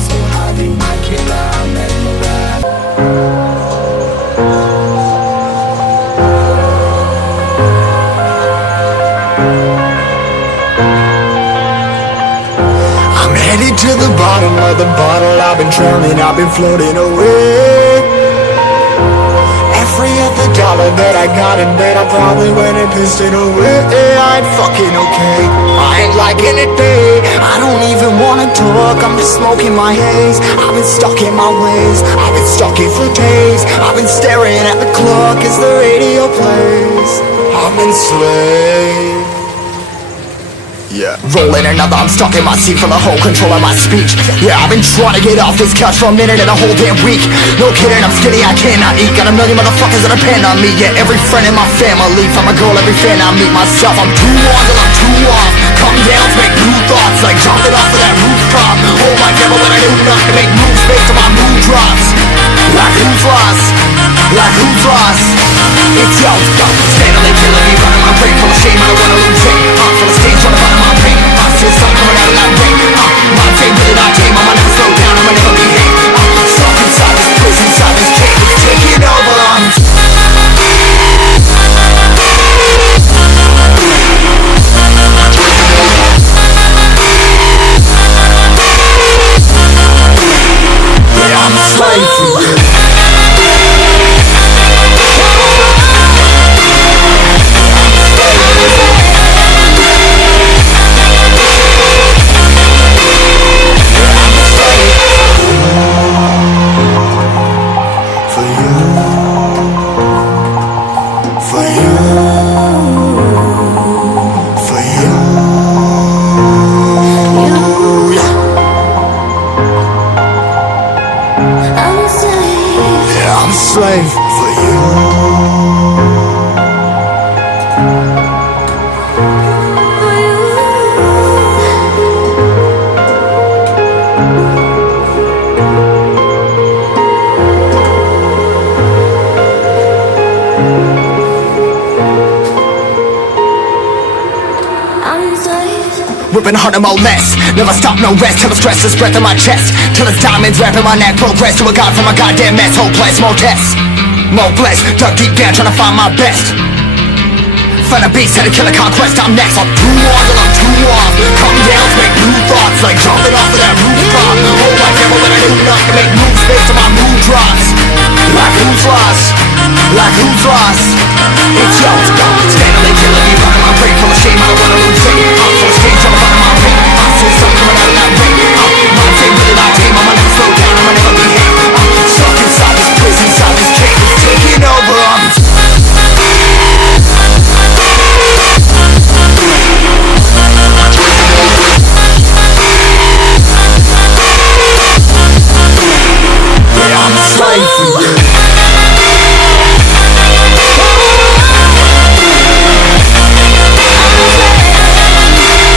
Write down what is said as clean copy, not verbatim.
I'm so high, they might kill her, I'll never rap. I'm headed to the bottom of the bottle, I've been drowning, I've been floating away. Every other dollar that I got in bed, I probably went and pissed it away. I ain't fucking okay, I ain't liking it, babe. I don't even wanna talk, I'm just smoking my haze. I've been stuck in my ways, I've been stuck in for days. I've been staring at the clock as the radio plays. I'm enslaved. Yeah. Rolling another, I'm stuck in my seat for the whole control of my speech. Yeah, I've been trying to get off this couch for a minute and a whole damn week. No kidding, I'm skinny, I cannot eat. Got a million motherfuckers that depend on me. Yeah, every friend in my family, from a girl, every fan I meet myself. I'm too on till I'm too off. Come down to make new thoughts, like jumping off of that rooftop. Oh my devil, when I do not to make moves based on my mood drops. Like who's lost? Like who's lost? It's yo, steadily killing me, running my brain full of shame. I don't wanna lose it. Full of stage, trying to find my pain. See the sun coming out of that rain. My day really not tame. I'ma never slow down, I'ma never behave. Stuck inside this prison, inside this cage. It's taking over. Yeah, I'm a slave for you. Slave for you. Ripping hard and more less. Never stop, no rest. Till the stress is breath in my chest. Till it's diamonds wrapping my neck. Progress to a god from a goddamn mess. Hopeless, more tests, more blessed. Dug deep down trying to find my best. Find a beast, had to kill a conquest. I'm next. I'm too on till I'm too off. Come down to make new thoughts, like jumping off of that rooftop.